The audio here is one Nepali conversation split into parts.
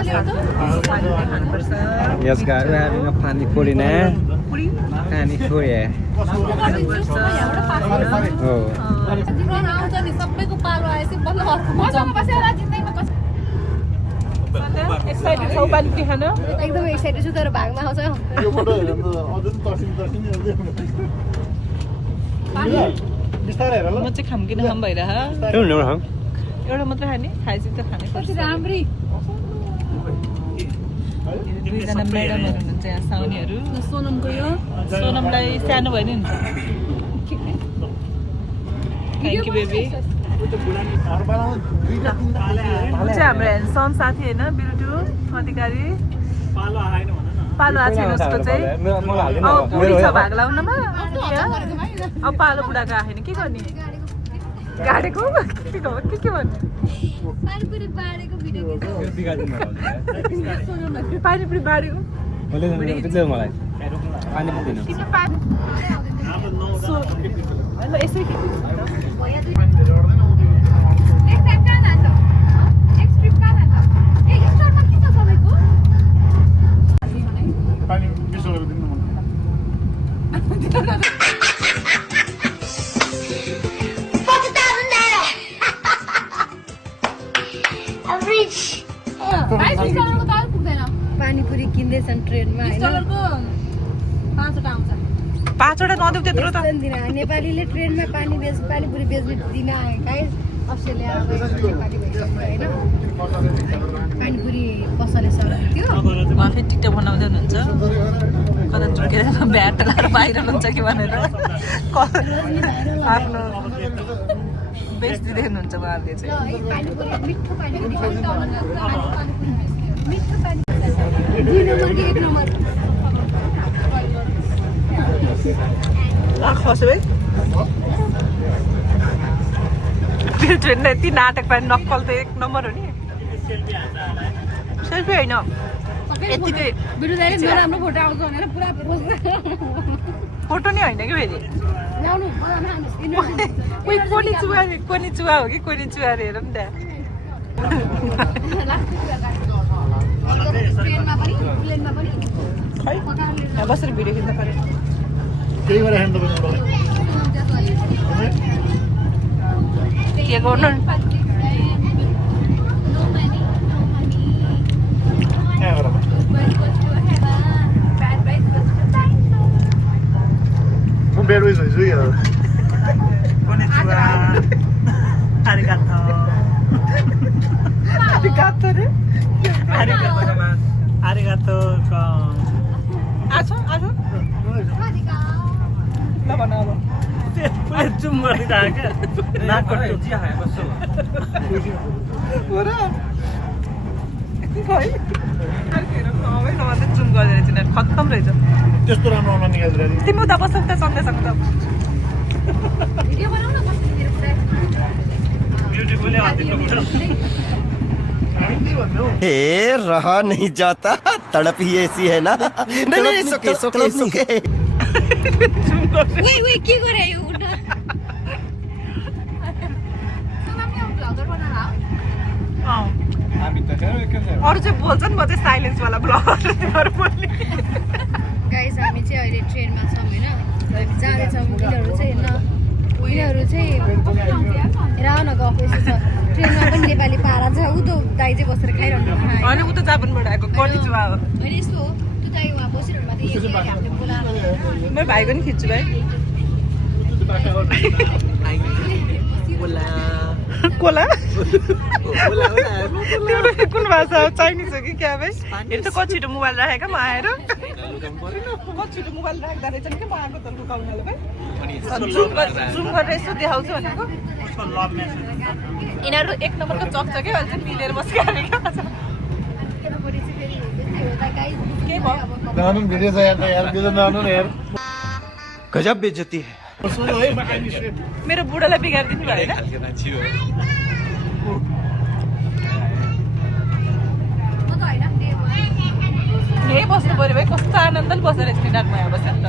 Yes, guys, we're having a pani puri now. Pani puri. Oh. Excited छौ पानी पुरी खान? एकदम एक्साइटेड छु तर भागमा आउँछ। यो फोटो हेरेर त अझै तर्सिन बिस्तारै हेर ल म चाहिँ खाम कि नखाम भइरह। Don't know, huh? एउटा मात्र खाने? खाएपछि त खानै पर्छ। राम्री दुईजना म्याडमहरु हुनुहुन्छ यहाँ साउनीहरु। सोनमको यो सोनमलाई सानो भयो नि हुन्छ। Thank you baby. ऊ चाहिँ हाम्रो ह्यान्डसम साथी होइन बिल्टु अधिकारी पालो आएको छैन उसको चाहिँ बुढी छ भाग लाउनमा अब पालो बुढाको आएन के गर्ने गाडेको के भन्ने पानीपुरी बाडेको भिडियो पानीपुरी बाडेको मलाई पानी पुग्दैन ल यसै पानी बिसोलेर दिनु मन पानीपुरी किन्दैछन् ट्रेनमा होइन 5वटा नदेऊ त्यत्रो त नेपालीले ट्रेनमा पानीपुरी बेच्ने दिन आए गाइस अस्ट्रेलिया नेपाली होइन पानीपुरी पसले सक्यो उहाँ फेरि टिकटक बनाउँदै हुनुहुन्छ कता झुकेर ब्याट लगाएर बाहिर हुन्छ कि भनेर आफ्नो बेच दिँदै हुनुहुन्छ उहाँहरूले चाहिँ मिठो पानीपुरी मिठो पानी एक नम्बर खस्यो है ट्रेन यति नाटक पानी नक्कल त 1 नम्बर हो नि सेल्फी होइन यतिकै राम्रो फोटो आउँछ भनेर पुरा फोटो नै होइन कि फेरि ल्याउनु कोनी चुवा हो कि कोनी चुवा अरे हेरौँ नि त्यहाँ खै यहाँ बसेर भिडियो खिच्न पऱ्यो केही गरेर हेर्नु तपाईँ के गर्नु म बेडवेज हुन्छु कि जुम गरिरहेको क्या नाकको जुम गरेर चाहिँ खत्तम रहेछ त्यस्तो राम्रो आउन निकाल्छ तिमी उता बस्छौ त सन्देशसँग त रहा नहीं जाता तड़प ही ऐसी है ना नहीं सुके के गरे यो उल्टा अरू चाहिँ बोल्छन् म चाहिँ साइलेन्सवाला ब्लगर बोल्ने गाइस हामी चाहिँ अहिले ट्रेनमा छौँ होइन हामी जाँदैछौँ यिनीहरू चाहिँ राव न गफ यसो छ ट्रेनमा पनि नेपाली पारा छ ऊ त दाइ चाहिँ बसेर खाइरहनु होइन ऊ त जापानबाट आएको कटिचुवा हो होइन यस्तो हो त्यो दाइ उहाँ बसिरहनु भएको थियो हामीले बोलाएर म भाइको नि खिच्छु भाइ कोला तिम्रो कुन भाषा हो चाइनिज हो कि क्या भाइ हेर त कछिटो मोबाइल राखेको म आएर कछिटो मोबाइल राख्दा रहेछ नि क्या म आएको तलको काउनाले भाइ जुम गरेर यसो देखाउँछु भनेको यिनीहरू 1 नम्बरको चक छ क्या अहिले चाहिँ मिलेर बसिरहेको के भयो नानु भिडियो छ यार भिडियो नानु न यार गजब बेइज्जती है मेरो बुढालाई बिगारिदिनु भयो होइन यही बस्नु पऱ्यो भाइ कस्तो आनन्दले बसेर रहेछ नि डाकमा यहाँ बसेर त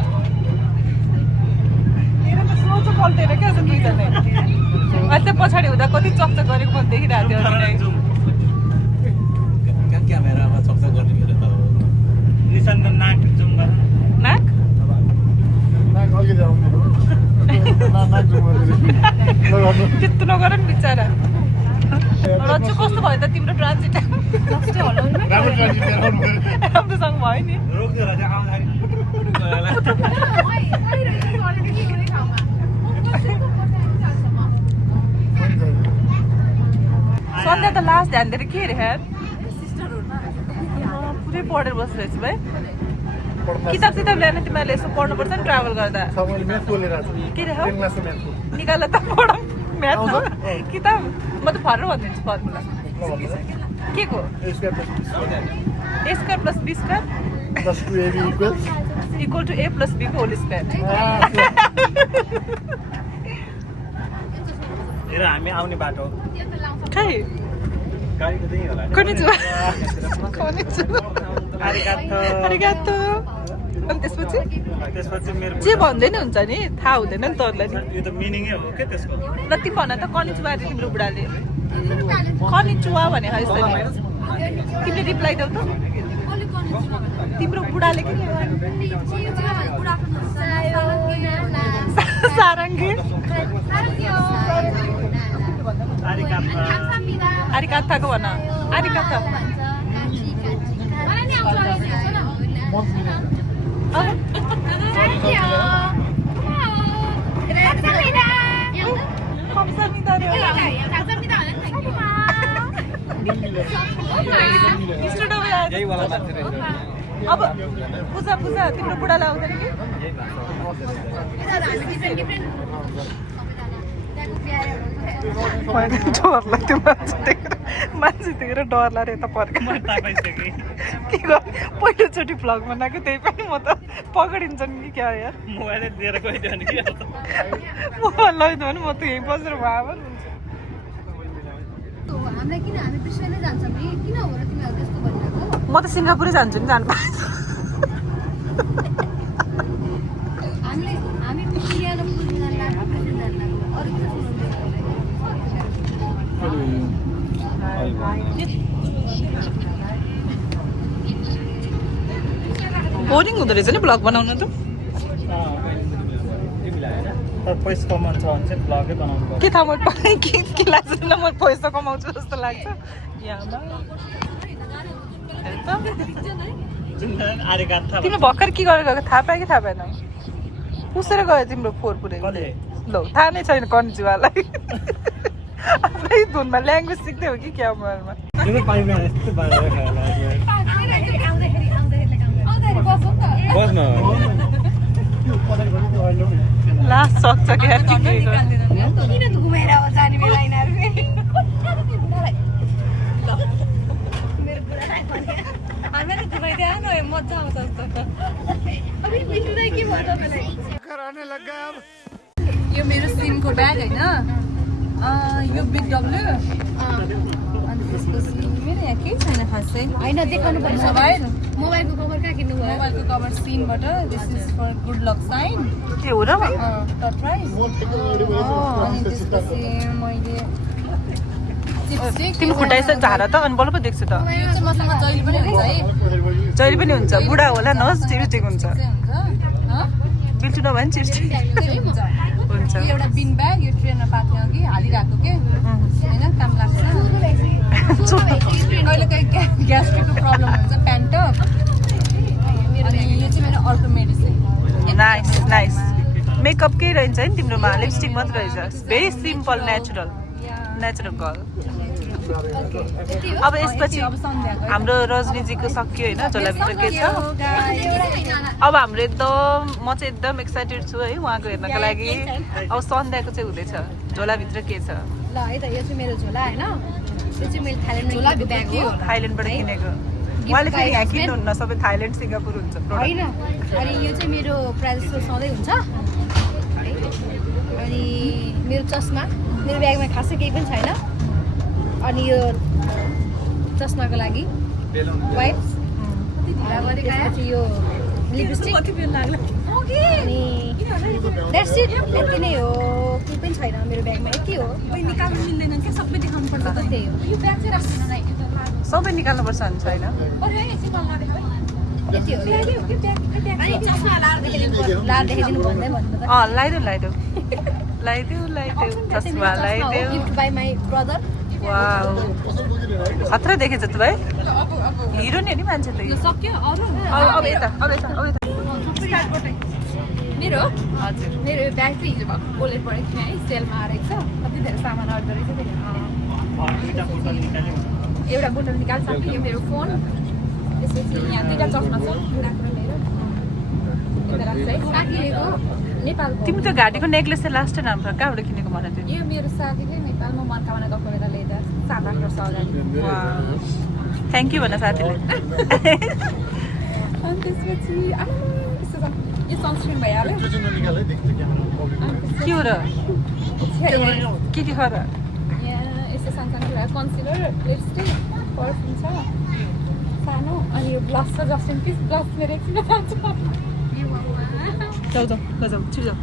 मेरो त सोचो पल्टेर क्या दुईजना अहिले चाहिँ पछाडि हुँदा कति चकचक गरेको मैले देखिरहेको थियो गर्नु त्यस्तो नगर नि बिचरा रच्चु कस्तो भयो त तिम्रो ट्रान्जिट राम्रो ट्रान्जिट गराउनु भयो राम्रोसँग भयो नि सन्ध्या त लास्ट ध्यान दिएर के अरे हेर पुरै पढेर बसिरहेछु भाइ किताब सिताब ल्याएन तिमीहरूले यसो पढ्नुपर्छ नि ट्राभल गर्दा सबैले म्याथ बोलेर के रे हो 10 क्लासको म्याथको निकाल त पढौँ म्याथ किताब म त फरेर भनिदिन्छु फर्मुला के को a square plus b square plus 2ab equal to a plus b को होल स्क्वायर हेर हामी आउने बाटो खै गाडीको त्यही होला कोनिचिवा arigato अनि त्यसपछि मेरो जे भन्दै नि हुन्छ नि थाहा हुँदैन नि तँलाई नि यो त मिनिङै हो के त्यसको र तिमी भन त कनिचुवा अरे तिम्रो बुढाले कनिचुवा भने यस्तो नि तिमीले रिप्लाई देऊ त तिम्रो बुढाले के सारङ्गी arigato भन arigato 감사합니다. यही वाला मान्छे रहेछ अब पूजा पूजा तिम्रो बुढालाई आउँदैन कि डर लाग्थ्यो मान्छे देखेर डर लाग्यो यता पर्का के गर पहिलोचोटि भ्लगमा गएको त्यही पनि म त पक्रिन्छन् कि क्या यार मोबाइल दिएर गइदियो भने के मोबाइल लैदियो भने म त यहीँ बसेर भए हामीलाई किन हामी विश्वमै जान्छौँ कि किन हो र तिमीहरू त्यस्तो भनिरहेको म त सिङ्गापुरै जान्छु नि जानु पाएछ हामी पिसिया र पुज्नु जान लाग्यो पिसिया जान लाग्यो अरू किन बोरिङ हुँदो रहेछ नि भ्लग बनाउनु त पैसा कमाउँछ भने चाहिँ भ्लगै बनाउनु पर्छ के थाहा म के लाग्दैन म पैसा कमाउँछु जस्तो लाग्छ यहाँमा तिम्रो भर्खर के गरेर गएको थाहा पायो कि थाहा पाएन पुसेर गयो तिम्रो फोहोर पुरै ल थाहा नै छैन कन्जुवालाई आफ्नै धुनमा ल्याङ्ग्वेज सिक्दै हो कि क्या मोबाइलमा बस्न लास्ट सक्छ क्या किन घुमेर जाने बेला यिनीहरू मेरो बुढालाई भने हामीलाई घुमाइदिए न मजा आउँछ जस्तो अब मिल्दै के भयो तपाईँलाई यो मेरो सिमको ब्याग होइन यो बिग डब्लु अनि त्यसपछि मेरो यहाँ केही छैन खासै होइन देखाउनु पर्छ मोबाइल मोबाइलको कभर कहाँ किन्नु भयो मोबाइलको कभर सिनबाट this is for good luck sign के हो र ट्राई अनि त्यसपछि मैले तिमी खुट्टाइसक्यो झारा त अनि बल्ल पो देख्छु त यो चाहिँ मसँग जहिले पनि हुन्छ है जहिले पनि हुन्छ बुढा होला नहोस् चिप्स्टिक हुन्छ बिल्चु नभए पनि चिप्स्टिक हुन्छ एउटा बिन ब्याग यो ट्रेनमा पाक्ने अघि हालिरहेको के होइन काम लाग्छ कहिले काहीँ ग्यास्ट्रिकको प्रब्लम हुन्छ प्यान्टअप अनि यो चाहिँ मेरो अर्को मेडिसिन नाइस नाइस मेकअप केही रहन्छ नि तिम्रोमा लिपस्टिक मात्र रहेछ भेरी सिम्पल नेचुरल गर्ल अब यसपछि हाम्रो रजनीजीको सक्यो होइन झोलाभित्र के छ अब हाम्रो एकदम म चाहिँ एकदम एक्साइटेड छु है उहाँको हेर्नको लागि अब सन्ध्याको चाहिँ हुँदैछ झोलाभित्र के छ ल है त यो चाहिँ मेरो झोला होइन यो चाहिँ मैले थाइल्यान्डबाट ब्याग हो थाइल्यान्डबाट किनेको उहाँले फेरि यहाँ किन्नुहुन्न सबै थाइल्यान्ड सिङ्गापुर हुन्छ होइन अनि यो चाहिँ मेरो प्रायः जस्तो सधैँ हुन्छ अनि मेरो चस्मा मेरो ब्यागमा खासै केही पनि छैन अनि यो चस्माको लागि वाइप्स त्यसपछि यो लिपस्टिक अनि द्याट्स इट यति नै हो केही पनि छैन मेरो ब्यागमा यति हो निकाल्नु मिल्दैन क्या सबै देखाउनु पर्छ त्यही हो यो ब्याग चाहिँ राख्नु सबै निकाल्नुपर्छ भने छैन यति हो चस्मा लाएर देखाइदिनु भन्दै भन्नु लगाइदेऊ लगाइदेऊ चस्मा लगाइदेऊ gift by my brother wow खतरा देखेछ त भाइ हिरो नि नि मान्छे त यो सक्यो अरू अब यता मेरो हजुर मेरो ब्याग चाहिँ हिजो भएको बोलेर परेको थियो है सेलमा आएको छ कति धेरै सामान अर्डर रहेछ एउटा बोतल निकालिसक्यो यो मेरो फोन त्यसपछि यहाँ दुईवटा चस्मा छ बुढाको र मेरो यता राख्छ है साथीको नेपालको तिमी त घाटीको नेक्लेस चाहिँ लास्ट टाइम हाम्रो कहाँबाट किनेको मलाई त्यो यो मेरो साथीले नेपालमा मनकामना गएको बेला ल्याइदा 7-8 वर्ष अगाडि थ्याङ्क यू भन्न साथीले अनि त्यसपछि यो सनस्क्रिन भइहाल्यो त्यो चाहिँ ननिकाले देख्छु क्या के हो र के छ र यहाँ यस्तो सानसानो कुरा कन्सिलर लिपस्टिक पर्फ्युम छ सानो अनि यो ब्लस छ जस्टिन पिस ब्लस मेरो एकछिन जान्छ जाऊ छिटो यो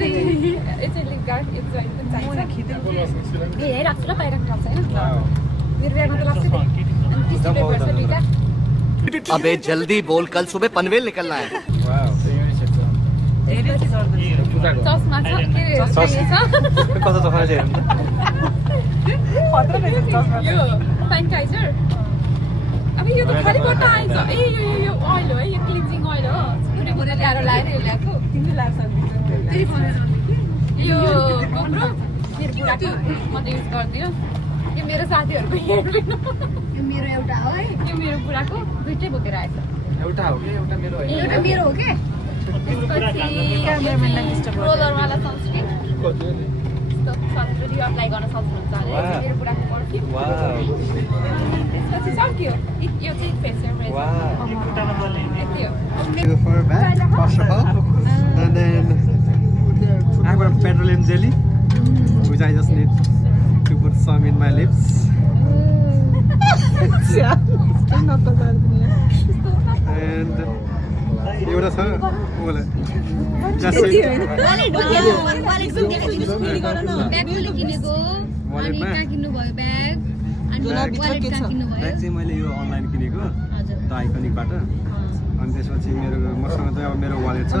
चाहिँ लिप गार्ड यो चाहिँ पनि चाहिन्छ ए राख्छु ल बाहिर ठाउँ छैन मेरो ब्यागमा त लाग्छ अनि टिस्यु पेपर छ दुईटा अबे जल्दी बोल कल सुबह पनवेल निकलना है चस्मा छ के छ कस्तो चस्मा चाहिँ यो सैनिटाइजर अब यो त खाली बट्टा आइन्छ ए यो ओइल हो है यो क्लिन्जिङ ओइल हो पुरै पुरै ल्याएर लाएर यो ल्याएको तिमीले लाएर यो कोब्रो मेरो बुढाको म त युज गर्दिनँ यो मेरो साथीहरूको हेयरपिन यो मेरो एउटा हो है यो मेरो बुढाको दुईटै बोकेर आएछ एउटा हो कि एउटा मेरो हो एउटा मेरो हो के त्यसपछि रोलरवाला सनस्क्रिन सनस्क्रिन अप्लाई गर्न सक्नुहुन्छ अरे मेरो बुढाको पर्फ्युम त्यसपछि सक्यो यो चाहिँ फेसियल यति हो For a bag, first of all, and then I got a petroleum jelly, which I just need to put some in my lips. And एउटा छ ओले जस्ट ब्यागले किनेको अनि कहाँ किन्नु भयो ब्याग अनि वालेट कहाँ किन्नु भयो ब्याग चाहिँ मैले यो अनलाइन किनेको हजुर द आइकनिकबाट अनि त्यसपछि मसँग चाहिँ अब मेरो वालेट छ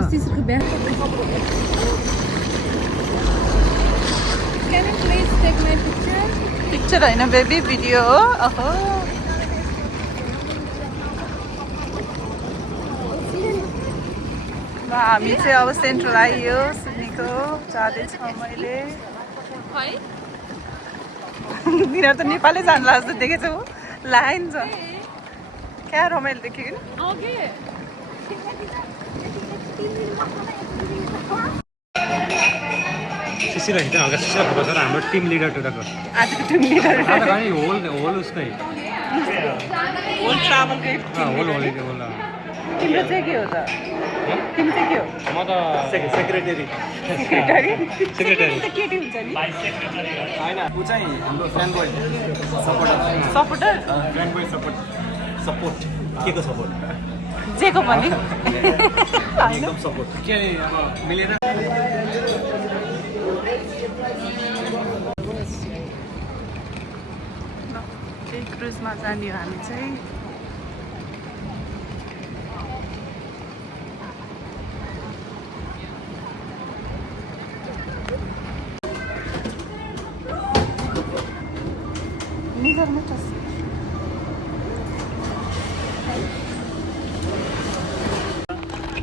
Can you please take my picture? Picture होइन बेबी भिडियो हो अहो हामी चाहिँ अब सेन्ट्रल आइयो सिडनीको जाँदैछौँ मैले है तिनीहरू त नेपालै जानु लाग्छ देखेछौ लाइन छ क्या रमाइलो देखेको ओके शिशिर हिँड्दा हल्का शिशिर भएको छ र हाम्रो टिम लिडर टुटाको आजको टिम लिडर होल उसकै होल ट्राभलकै होल होलिडे होल तिम्रो चाहिँ के हो त तिमी चाहिँ के हो म त सेक्रेटरी सेक्रेटरी सेक्रेटरी त केटी हुन्छ नि होइन ऊ चाहिँ हाम्रो fan boy supporter supporter fan boy support के को सपोर्ट जेको पनि एकदम सपोर्ट के अब मिलेर क्रुजमा जाने हो हामी चाहिँ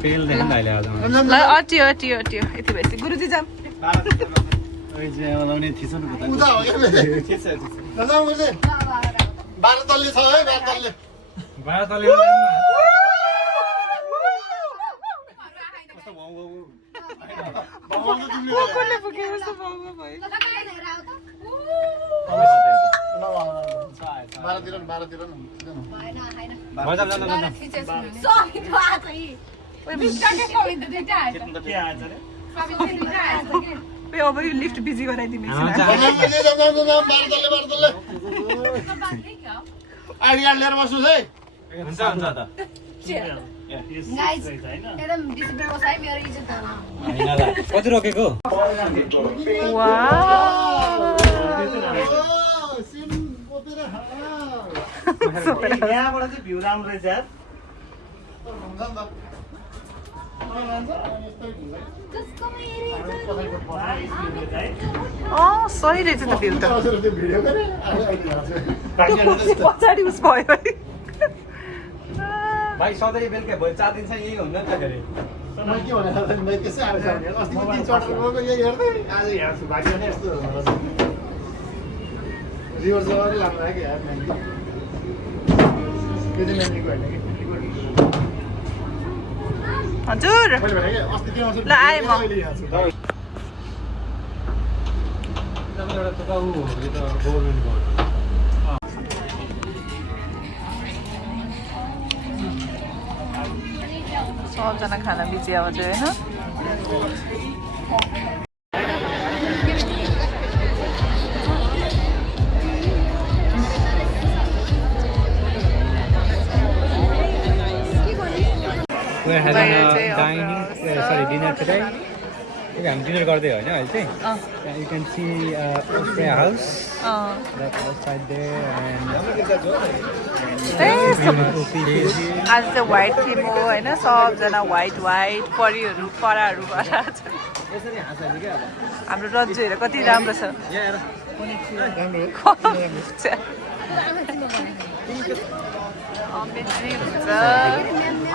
तेल देखिन अहिले आज ल अट्यो यति भएपछि गुरुजी जाम उता हो क्या दादा मुझे 12 तल्ले छ है 12 तल्ले कसले पुगेको जस्तो बाबा भयो 12 तिर न अब यो लिफ्ट बिजी गराइदिनु आइडी कार्ड लिएर बस्नु है हुन्छ त कति रोकेको यहाँबाट चाहिँ भ्यू राम्रो रहेछ यार सही रहेछ त भ्यू त भिडियो गरे पछाडि उस भयो है भाइ सधैँ बेलुका भयो 4 दिन चाहिँ यही हुन्न नि त फेरि म के भने मैले त्यसै आएछ अस्ति 3 चढेर गएको यही हेर्दै आज हेर्छु भाग्य नै यस्तो रिभर जग्गा लाग्नु लाग्यो यार मैले त्यो चाहिँ मैले होइन कि हजुर मैले भने कि अस्ति त्यो ल आएँ म एउटा त उ हो यो त गभर्नमेन्टको सबजना खाना बिजी आउँछ होइन We're having a dinner today. Okay, I'm dinner गर्दै होइन अहिले चाहिँ. You can see Opera House. That's outside there and आज चाहिँ व्हाइट थिम हो होइन सबजना व्हाइट परिहरू पराहरू भएर हाम्रो रन्जु हेर कति राम्रो छ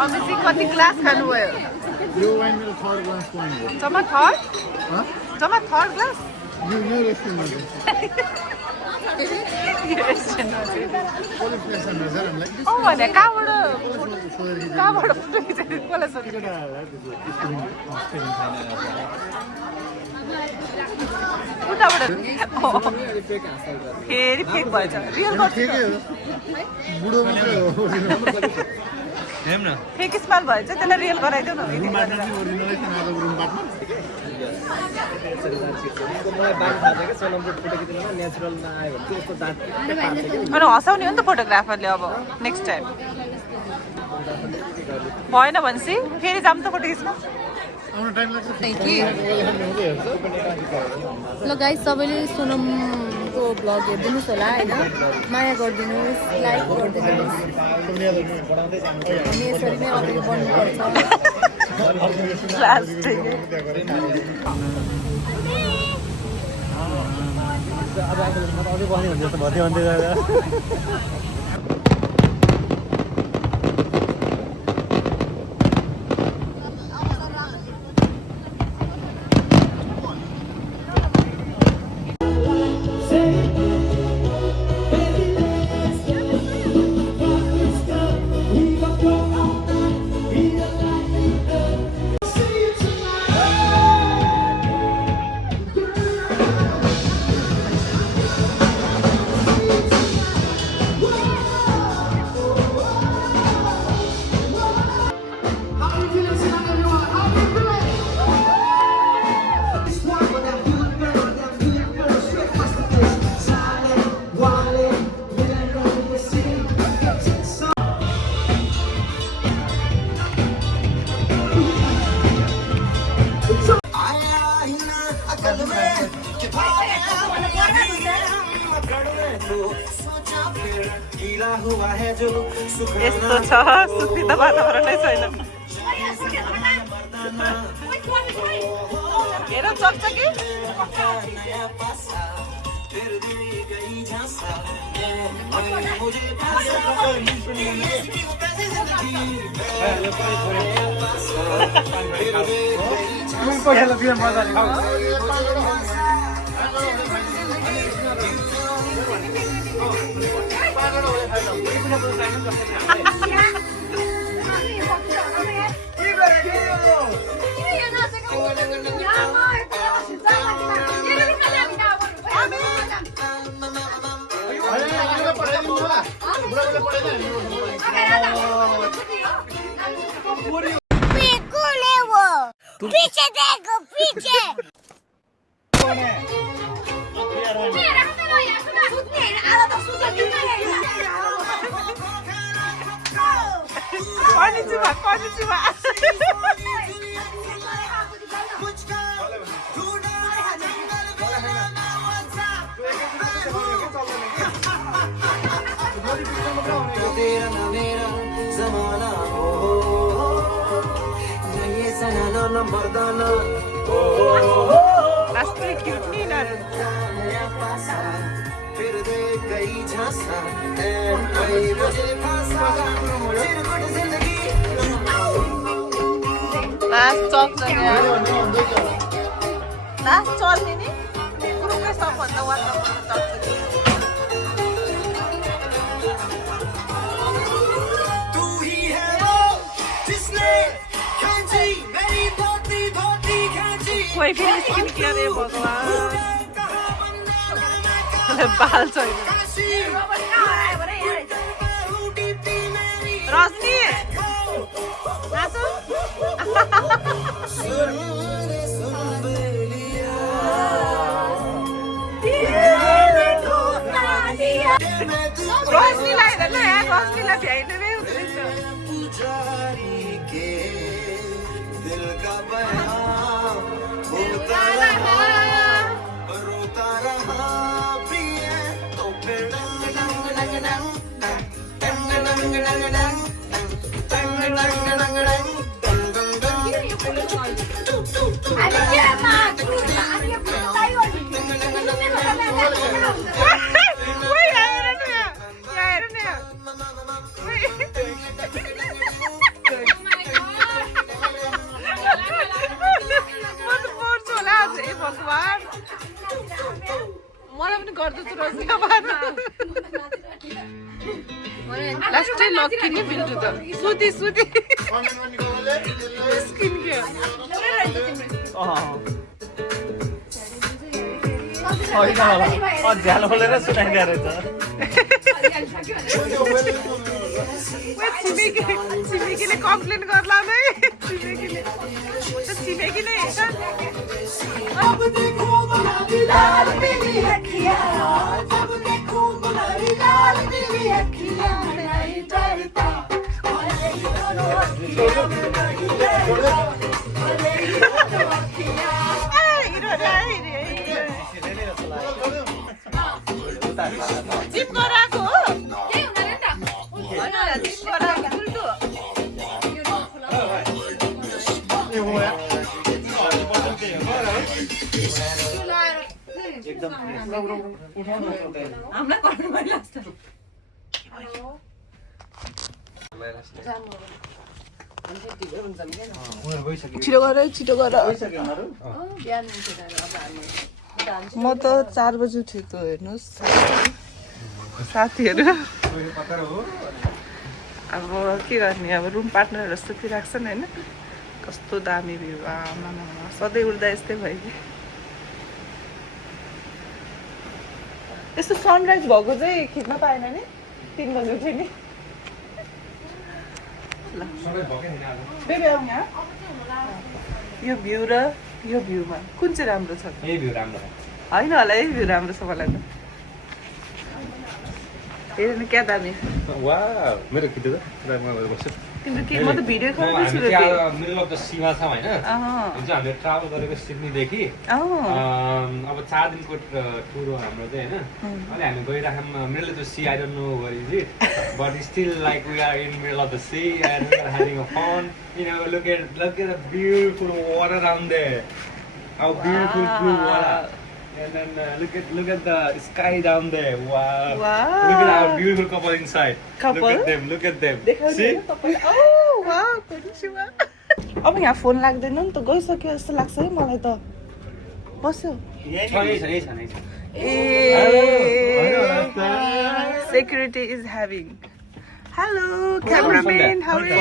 अमित कति ग्लास खानुभयो यो वाइन मेरो थर्ड ग्लास वाइन हो जम्मा थर्ड ग्लास यो रेस्टुरेन्टमा पोलिस स्टेसनमा छ हामीलाई भने कहाँबाट फोटो खिचेको कसलाई सोध्नु उताबाट फेरि फेक भएछ रियल बुढो मात्रै हो फेक स्माइल भएछ त्यसलाई रियल गराइदेऊ न अनि हँसाउने हो नि त फोटोग्राफरले अब नेक्स्ट टाइम भएन भनेपछि फेरि जाऊँ त फोटो खिच्न ल गाइस सबैले सोनमको ब्लग हेरिदिनुहोस् होला होइन माया गरिदिनुहोस् लाइक गरिदिनुहोस् हामी यसरी नै अगाडि बढ्नुपर्छ यस्तो छ सुस्ती त वातावरणै छैन हेर चल्छ कि पीछे देखो पीछे konnichiwa तेरा ना मेरा ज़माना हो ये सनम लास्टले क्युट नि नानु लास्ट चल्छ लास्ट चल्ने नि ग्रुपै सबभन्दा वान चल्छ कोही फेरि स्किन केयर रे भगवान् बाल छैन रजनी रजनीलाई हेर्नु यहाँ रजनीलाई भ्याइनु नै हुँदैछ मलाई पनि गर्दैछु रजनीका बारेमा लास्टै लक्की नि बिल्टु त सुती सुती स्किन केयर झ्याल खोलेर सुनाइदिएर रहेछ छिमेकीले कम्प्लेन गर्ला नै छिमेकी नै जिम गराएको हो जिम गराएको उल्टो हामीलाई गर्नु मैले छिटो गर छिटो गर म त 4 बजी उठेको हेर्नुहोस् साथीहरू अब के गर्ने अब रुम पार्टनर जस्तो तिरहेको छ नि होइन कस्तो दामी भ्यू आमा सधैँ उठ्दा यस्तै भयो कि यस्तो सनराइज भएको चाहिँ खिच्न पाएन नि 3 बजी उठ्यो नि बेबी आउँ यहाँ यो भ्यू र यो भ्यूमा कुन चाहिँ राम्रो छ यही भ्यू राम्रो होइन होला यही भ्यू राम्रो छ मलाई त हेर न क्या दामी वाह मेरो खिच्दै बस्छु तिम्रो के म त भिडियो गर्दैछु र मिडल अफ द सीमा छ होइन जुन चाहिँ हामीले ट्राभल गरेको सिडनीदेखि अब 4 दिनको टुर हो हाम्रो चाहिँ होइन अहिले हामी गइराख्यौँ middle of the sea I don't know where is it but still like we are in middle of the sea and we are having a fun you know look at the beautiful water around there how beautiful blue water and then look at the sky down there. Wow. Look at our beautiful couple inside. Look at them. See? Oh, wow. Konnichiwa. अब यहाँ फोन लाग्दैन नि त गइसक्यो जस्तो लाग्छ है मलाई त बस्यो security is having hello cameraman how are you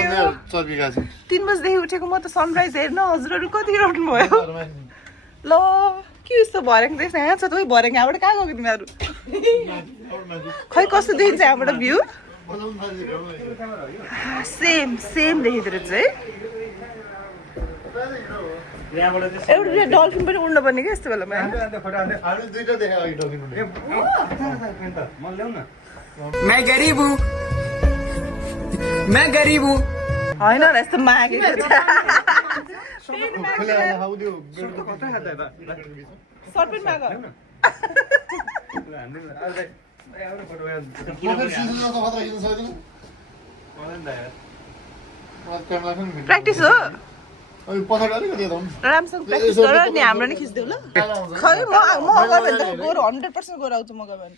3 बजेदेखि उठेको म त सनराइज हेर्न हजुरहरू कति उठ्नु भयो ल के यस्तो भर्याङ देख्छ यहाँ छ त भर्याङ यहाँबाट कहाँ गएको तिमीहरू खै कस्तो देखिन्छ यहाँबाट भ्यू सेम देखिँदो रहेछ है एउटा डल्फिन पनि उड्नु पर्ने क्या यस्तो बेलामा होइन यस्तो मागेको सर्पेन्ट माग प्र्याक्टिस हो अनि पछाडि अलिकति यता आउनु। राम्रोसँग प्र्याक्टिस गर नि हाम्रो नि खिच्देऊ ल खै म गयो भने त गोर 100% गोर आउँछु म गयो भने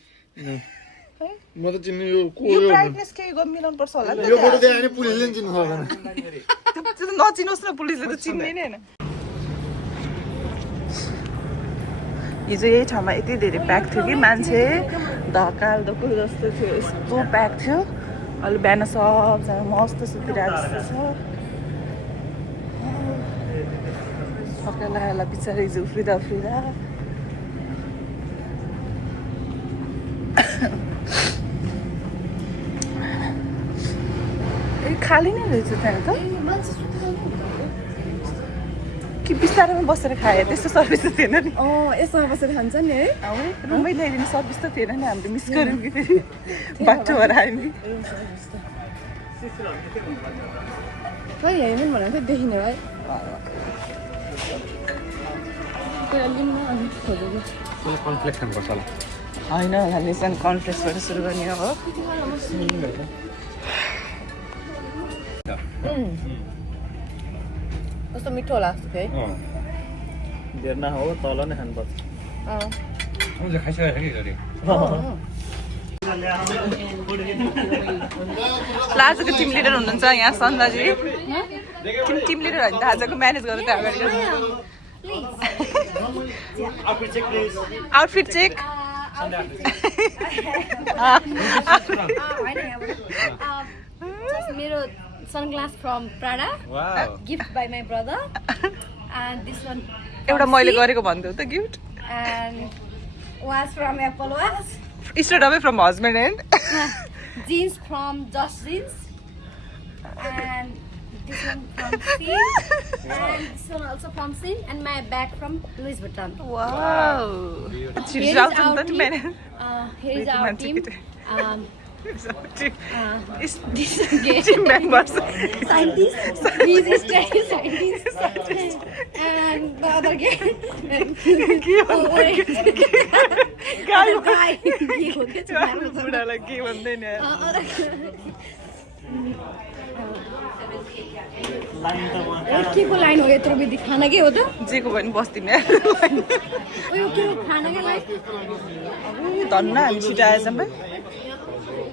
म त चिन्नु यो को यो यो ब्राइटनेस के मिलाउनु पर्छ होला नि यो फोटो देखायो भने पुलिसले नि चिन्नु सक्दैन। त्यो नचिनोस् न पुलिसले त चिन्ने नै हैन हिजो यही ठाउँमा यति धेरै प्याक थियो कि मान्छे धकाल धुकुल जस्तो थियो यस्तो प्याक थियो अहिले बिहान सबजना मस्त सुतिरहेको जस्तो छ सकैलाई बिचारी हिजो उफ्रिँदा उफ्रिँदा ए खाली नै रहेछ त्यहाँ त कि बिस्तारोमा बसेर खायो त्यस्तो सर्भिस त थिएन नि यसमा बसेर खान्छ नि है रुममै ल्याइदिने सर्भिस त थिएन नि हामीले मिस गऱ्यौँ कि फेरि बाटो भएर आयौँ कि खै हेर्नु भनेको थियो देखिने है कन्फ्लेक्स खानुपर्छ होला होइन हाल्नेसँग कन्फ्लेक्सबाट सुरु गर्ने हो कस्तो मिठो होला जस्तो थियो है बेर्ना हो तल नै खानुपर्छ खाइसकेको कि गरे आजको टिम लिडर हुनुहुन्छ यहाँ सन्दाजी टिम लिडर होइन त आजको म्यानेज गर्नु त्यहाँ अगाडि आउटफिट चेक मेरो sunglass from Prada gift by my brother and this one एउटा मैले गरेको भन्थ्यो त gift and watch from Apple watch start away from husband and jeans from Just Jeans and this one from Shein and this one also from Shein and my bag from Louis Vuitton. Wow Here is छिटो our आउँछ नि team. मैले Here is our team. This team members scientist. He is a scientist. And the other guy. Oh, wait. Other guy. बुढालाई के भन्दैन Other के को लाइन हो यत्रो बित्ति खाना के हो त जेको भयो नि बस्दिने ओ यो के हो खाना के लाइन धन्न हामी छिटो आएछौँ भाइ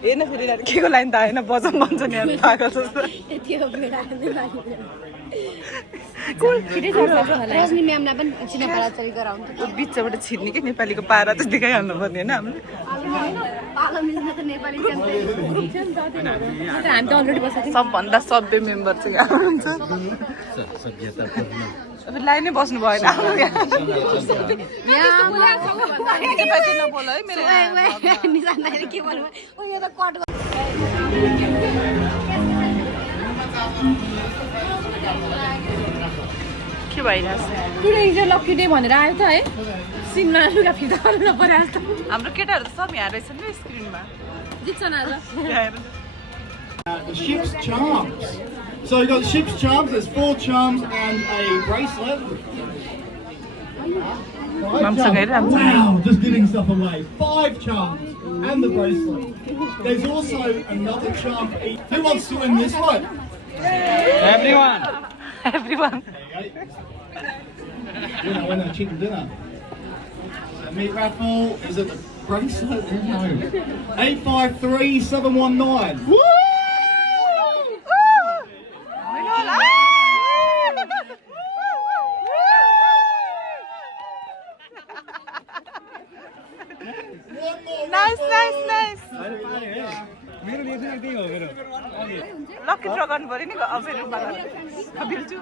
हेर्न फेरि के को लाइन त आएन बजाउँ भन्छ नि यहाँ पागल जस्तो यति हो भेडा रजनी म्यामलाई पनि चिना पाराचरी गराउँथ्यो बिचबाट छिर्ने कि नेपालीको पारा चाहिँ देखाइहाल्नु पर्ने होइन हामीले पालो मिल्ने त नेपाली ग्रुप थियो नि त हामी त अलरेडी बसेको थियौँ सबभन्दा सभ्य मेम्बर चाहिँ यहाँ हुनुहुन्छ अब लाइनै बस्नु भएन नबोल है मेरो निजान्दाखेरि के भन्नु ओ यो त कट के भइरहेछ टुडे इज लकी डे भनेर आयो त है सिनमा लुगा फिर्ता गर्नु पर्यो आज त हाम्रो केटाहरू त सब यहाँ रहेछ नि स्क्रिनमा जित्छन् आज The ship's charms. So you've got the ship's charms, there's 4 charms and a bracelet. Mamसँग हेर Wow, just giving stuff away. 5 charms and the bracelet. There's also another charm for each. Who wants to win this one? Everyone. Everyone. Winner, chicken dinner. The meat raffle is at the bracelet. No. 853719. Woo! Nice. Lucky draw गर्नु पर्यो नि अब फेरि रुममा गएर बिल्छु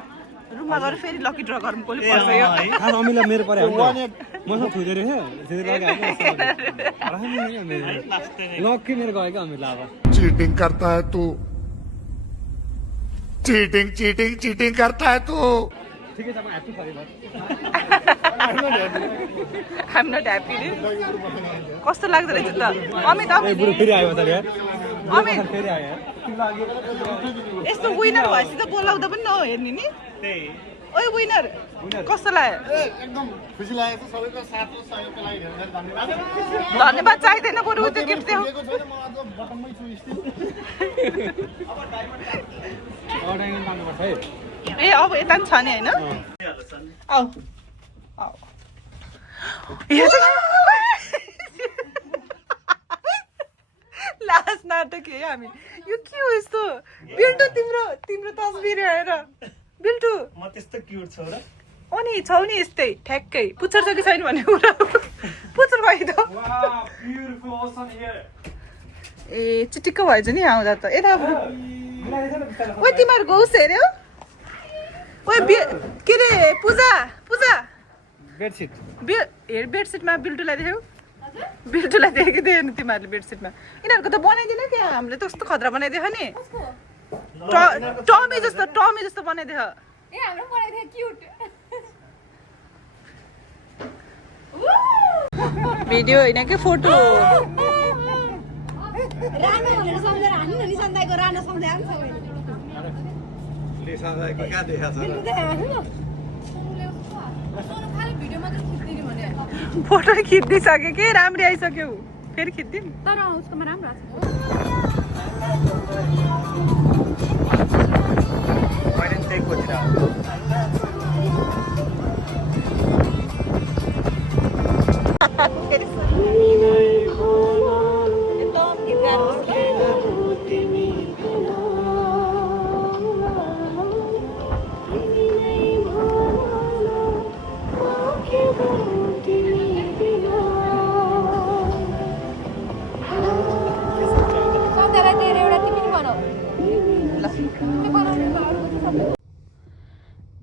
रुममा गएर फेरि लकी ड्र गर्नु पर्छ यो अमिला मेरो परे मसँग खुइदे रहेछ लकी मेरो गयो क्या अमिला अब चीटिंग करता है तू चीटिंग करता है तू ठिकै छ म happy for you I'm not happy रे कस्तो लाग्दो रहेछ त अमित बुढो फेरि आयो त यार अमित फेरि आयो यस्तो विनर भएपछि त बोलाउँदा पनि नहेर्ने नि त्यही ओइ विनर कस्तो लाग्यो एकदम खुसी लागेको छ सबैको साथ र सहयोगको लागि धेरै धेरै धन्यवाद धन्यवाद चाहिँदैन बरु त्यो गिफ्ट देऊ दिएको छैन म आज बटममै छु स्टिल डायमन्ड लानुपर्छ है ए अब यता पनि छ नि होइन आऊ आऊ लास्ट नाटक है हामी यो के हो यस्तो बिल्टु तिम्रो तिम्रो तस्बिर हेर बिल्टु म त्यस्तो क्युट छु र अनि छौ नि यस्तै ठ्याक्कै पुच्छर छ कि छैन भन्ने कुरा पुच्छर भयो त ए चिटिक्क भएछ नि आउँदा त यता ओ तिमीहरू गौस हेऱ्यौ ओ के अरे पूजा पूजा बेडसिट हेर बेडसिटमा बिल्टुलाई देख्यौ बिल्टुलाई देखेको थिएन तिमीहरूले बेडसिटमा यिनीहरूको त बनाइदिन क्या हामीले त कस्तो खतरा बनाइदियो नि टमी जस्तो बनाइदियो ए हाम्रो बनाइदियो क्युट भिडियो होइन कि फोटो रानो भनेर सम्झेर हान्नु नि सन्दाईको रानो सम्झायो नि सबैले फोटो खिचिदिइसक्यो कि राम्रै आइसक्यो फेरि खिचिदिउँ तर उसकोमा राम्रो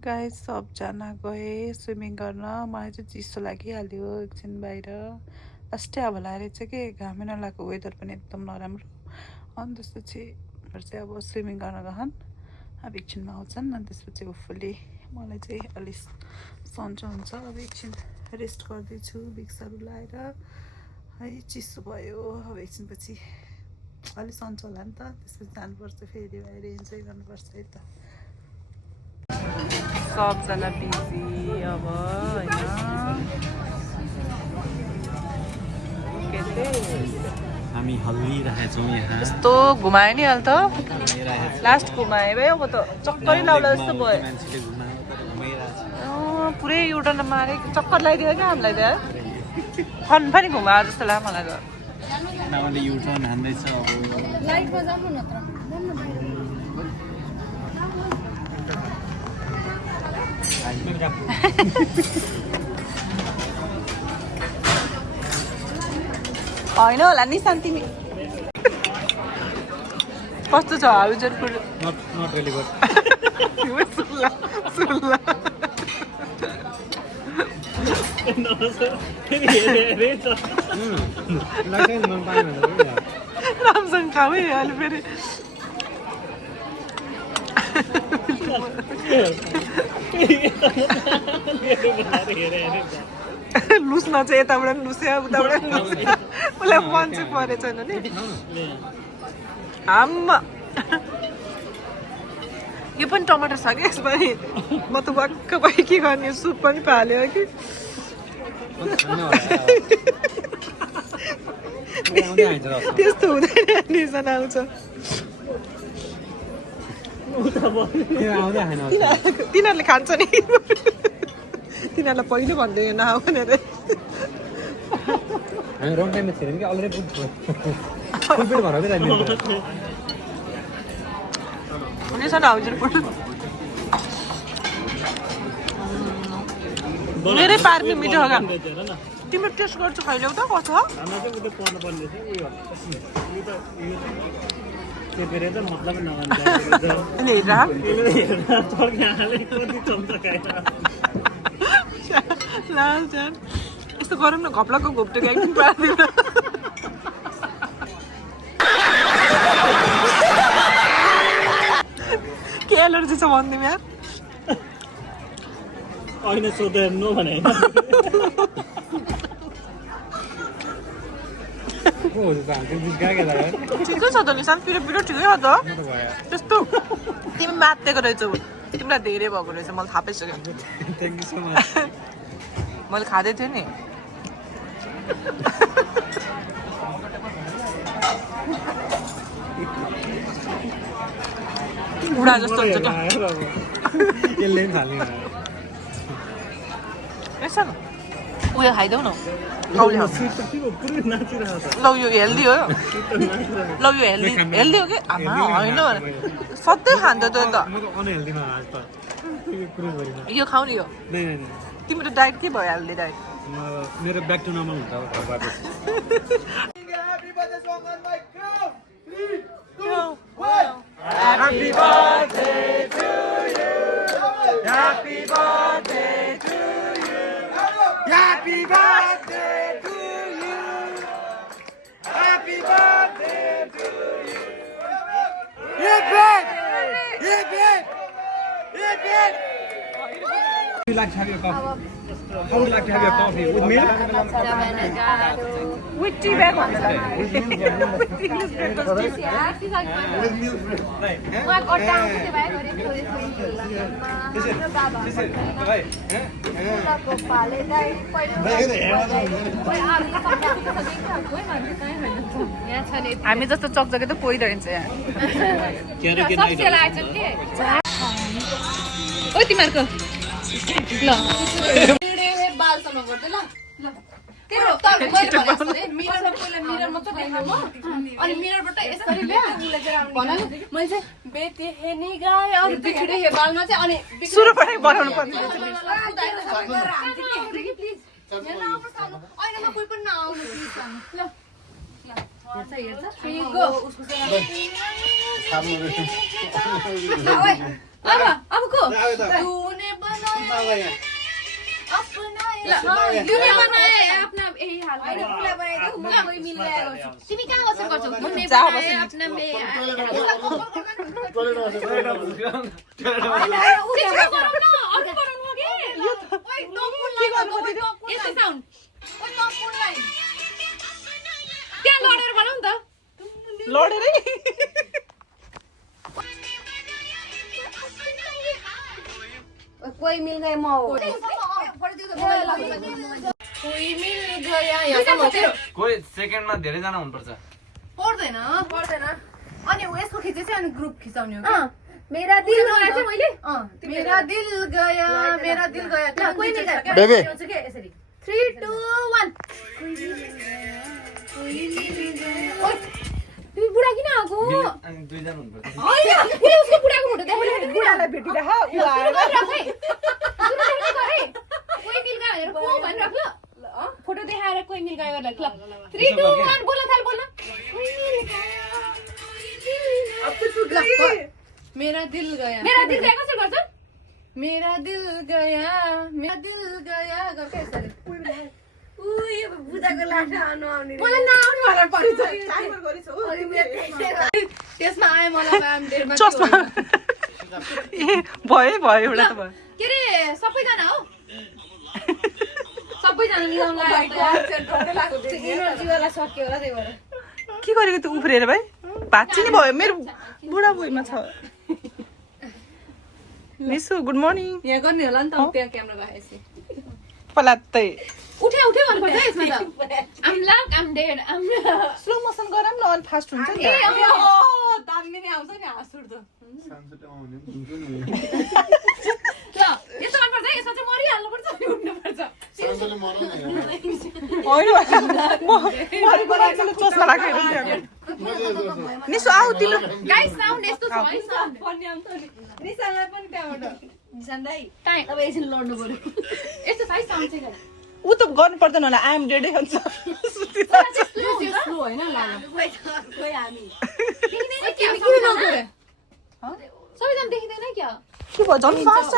गाइस सबजना गए स्विमिङ गर्न मलाई चाहिँ चिसो लागिहाल्यो एकछिन बाहिर अस्ति अब लाएर चाहिँ के घामै नलाएको वेदर पनि एकदम नराम्रो अनि त्यसपछि चाहिँ अब स्विमिङ गर्न गहन अब एकछिनमा आउँछन् अनि त्यसपछि होपफुल्ली मलाई चाहिँ अलिक सन्चो हुन्छ अब एकछिन रेस्ट गर्दैछु भिक्सहरू लाएर है चिसो भयो अब एकछिनपछि अलिक सन्चो होला नि त त्यसपछि जानुपर्छ फेरि बाहिर इन्जोय गर्नुपर्छ है त सबजना बिजी अब होइन हामी हल्लिरहेछौँ यहाँ यस्तो घुमायो नि अहिले त लास्ट घुमायो भाइ अब त चक्करै लाउला जस्तो भयो पुरै युटर्न मारे चक्कर लगाइदियो क्या हामीलाई त फन पनि घुमायो जस्तो लाग्यो मलाई त युटर्न हान्दैछ लाइटमा जानु न त होइन होला नि शान्ति कस्तो छ हाउजरपुर नट रेली गुड रामसँग खाऊ है अहिले फेरि लुस्न चाहिँ यताबाट पनि लुस्यो उताबाट पनि लुस्यो उसलाई मन चाहिँ परेको छैन नि आम्मा यो पनि टमाटर छ कि यसमा नि म त वाक्क भयो के गर्ने सुप पनि फाल्यो कि त्यस्तो हुँदैन निसन आउँछ तिनीहरूले खान्छ नि तिनीहरूलाई पहिलो भन्दै नआऊ भनेर हामी रङ टाइममा थिएन कि अलरेडी फुलपेट भएर हुनेछ न हाउजरपुर मेरै पार्ने मिठो होगा तिम्रो टेस्ट गर्छु खाइल्याउ त कस्तो यस्तो गरौँ न घप्लाको घोप्टेको एकदिन पार्दैन के एलर्जी छ भनिदिउँ यार होइन सोधेर नो भने ठिकै छ त निशान पिरो पिरो ठिकै छ त त्यस्तो तिमी मात्तेको रहेछौ तिमीलाई धेरै भएको रहेछ मलाई थाहा पाइसक्यो थ्याङ्क यू सो मच मैले खाँदै थिएँ नि बुढा जस्तो हुन्छ क्या यसले पनि थाल्ने रहेछ न उयो खाइदेऊ न गाउँले पुरै नाचिरहेको छ ल यो हेल्दी हो ल यो हेल्दी हो कि आमा होइन सधैँ खान्छ त्यो त म त अनहेल्दीमा आज त पुरै गरिन यो खाऊ नि यो नै नै तिम्रो डाइट के भयो हेल्दी डाइट मेरो ब्याक टु नर्मल हुन्छ अब घरबाट Happy birthday to you. Happy birthday to you. Happy birthday to you. Happy birthday to you. Hip hip. Hip hip. Hip hip. Would you like to have your coffee? How would you like to have your coffee? With milk? With tea bag on हामी जस्तो चकचके त कोही रहन्छ यहाँ ओ तिमीहरूको ल बालसम्म गर्दै ल तेरो त मैले भनेको रे मिररमा पहिला मिरर मात्र देखाम म अनि मिररबाट यसरी ल्या भनन मैले चाहिँ बेटे हेनी गाय अनि बिछुडे हे बालमा चाहिँ अनि सुरुबाटै बनाउनु पर्छ प्लिज यहाँ नआउनु सानो अहिले म कोही पनि नआउनु प्लिज ल ल हेर्छ हेर्छ ठीक गो उसको अब को तूने बनाया अपना तूने बनाया अपना यही हाल हैन उसले बनाएको म कोही मिलाएर गर्छु तिमी कहाँ बसेर गर्छौ म नेपालमा अपना मे त्यहाँ लडेर बनाऊ नि त लडेरै कोही मिल गए म हो कोही मिल गया यहाँ कोही सेकेन्डमा धेरै जना हुनुपर्छ पर्दैन अनि यसको खिचेछ अनि ग्रुप खिचाउने हो कि मेरा दिल गया चाहिँ मैले मेरा दिल गया कोही मिल गया बेबे यसरी 3 2 1 तिमी बुढा किन आको अनि दुईजना हुनुपर्छ हैन फेरि उसको बुढाको फोटो देखाउनु बुढालाई भेटिरह उ आएर कोही मिल गयो भनेर को भनि राख ल फोटो देखाएर कोही मिल गयो ल 3 2 1 बोल्न थाल बोल्न मेरा दिल गया कसरी गर्छ मेरा दिल गया गर्छ यसरी उयो बुझाको लाठा आउनु मलाई नआउने भनेर परिछ टाइमर गरिछ हो त्यसमा आए मलाई म्याम डेढमा चस्मा ए भयो एउटा त भयो के रे सबैजना हो सबैजना मिलाउन लाग्यो एनर्जी वाला सक्यो होला त्यही भएर के गरेको त उफ्रेर भाइ भाँच्ची नि भयो मेरो बुढा बुढीमा छ निसु गुड मर्निङ यहाँ गर्ने होला नि त त्यहाँ क्यामेरा राखेपछि पलात्तै उठे भन्नुपर्छ यसमा त आम लाक आम डेड आम स्लो मोसन गरम न अनि फास्ट हुन्छ नि ए दामी नै आउँछ नि हाँस उठ्दो ल यस्तो गर्नुपर्छ यसमा चाहिँ मरिहाल्नु पर्छ अनि उठ्नु पर्छ होइन चस्मा राखेर निसु आऊ तिम्रो गाइस साउन्ड यस्तो छ है साउन्ड भन्ने आउँछ नि निशानलाई पनि त्यहाँबाट निशान दाइ अब एकछिन लड्नु पर्यो यस्तो छ है साउन्ड चाहिँ गरे ऊ त गर्नु पर्दैन होला आइएम डेडै हुन्छ स्लो हैन ल खोइ हामी सबैजना देखिँदैन क्या के भयो झन् फास्ट